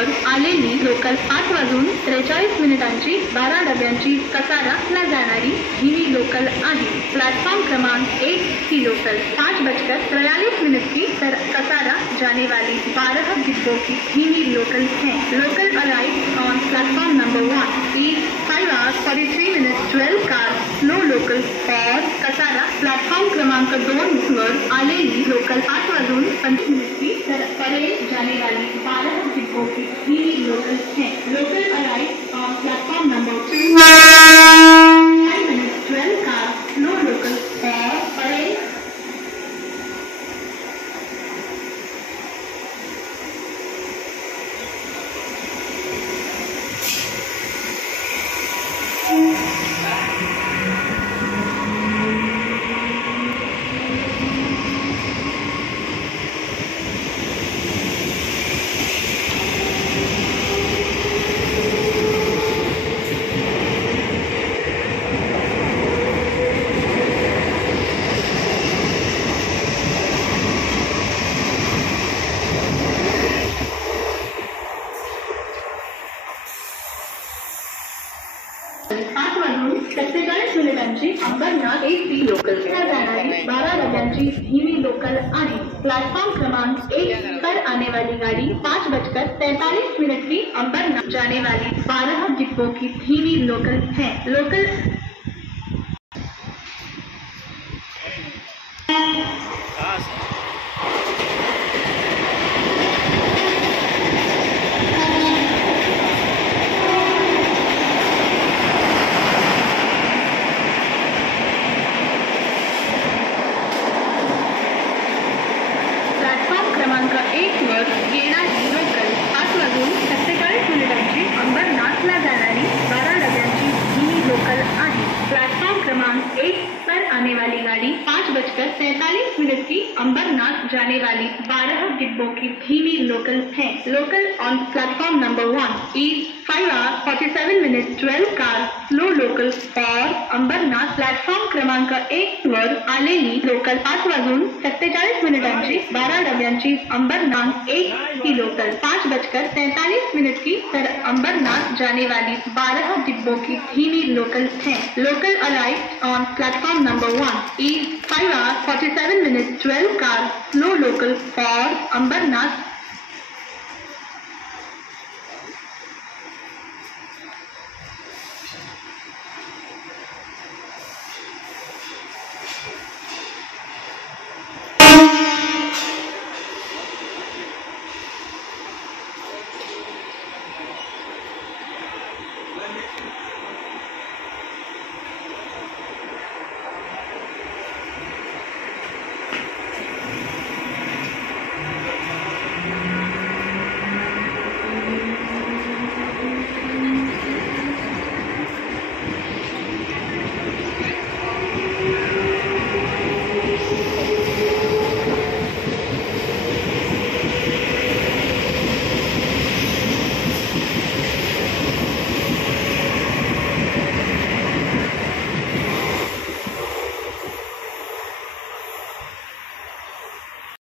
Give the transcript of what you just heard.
वर आलेली लोकल 8 वाजून 43 मिनिटांची 12 डब्यांची कसाराला जाणारी धीमी लोकल आहे। प्लेटफॉर्म क्रमांक 1 की लोकल 5:43 की, तर कसारा जाने वाली 12 डिब्बों की धीमी लोकल है। Local arrived on platform number 1 is 5 hours 43 minutes 12 car slow local और कसारा। प्लेटफॉर्म क्रमांक 2 वर आलेली लोकल 8 वाजून 25 की, तर परेल जाने वाली 12 डिब्बों की धीमी लोकल है। Local arrived on platform number 2 5 minutes 12 car slow local और परेल अंबरनाथ 1 सी लोकल जाणारी 12 डब्यांची धीमी लोकल आहे। प्लेटफॉर्म क्रमांक 1 पर आने वाली गाड़ी 5:43 की अंबरनाथ जाने वाली 12 डिब्बों की धीमी लोकल है। लोकल क्रमांक 1 वर येणारी लोकल 5 वाजून 47 मिनिटांची अंबरनाथला जाणारी 12 डब्यांची धीमी लोकल आहे। प्लेटफॉर्म क्रमांक 1 पर आने वाली गाड़ी 5:43 की अंबरनाथ जाने वाली 12 डिब्बों की धीमी लोकल है। Local on platform number 1 is 5 hours 47 minutes 12 car slow local और अंबरनाथ। प्लेटफॉर्म क्रमांक 1 वर आलेली लोकल 5 वाजून 47 मिनिटांची 12 डब्यांची अंबरनाथ 1 की लोकल 5:43 की, तर अंबरनाथ जाने वाली 12 डिब्बों की धीमी लोकल है। Local arrived on platform number 1 is 5 hours 47 minutes 12 car slow local और अंबरनाथ।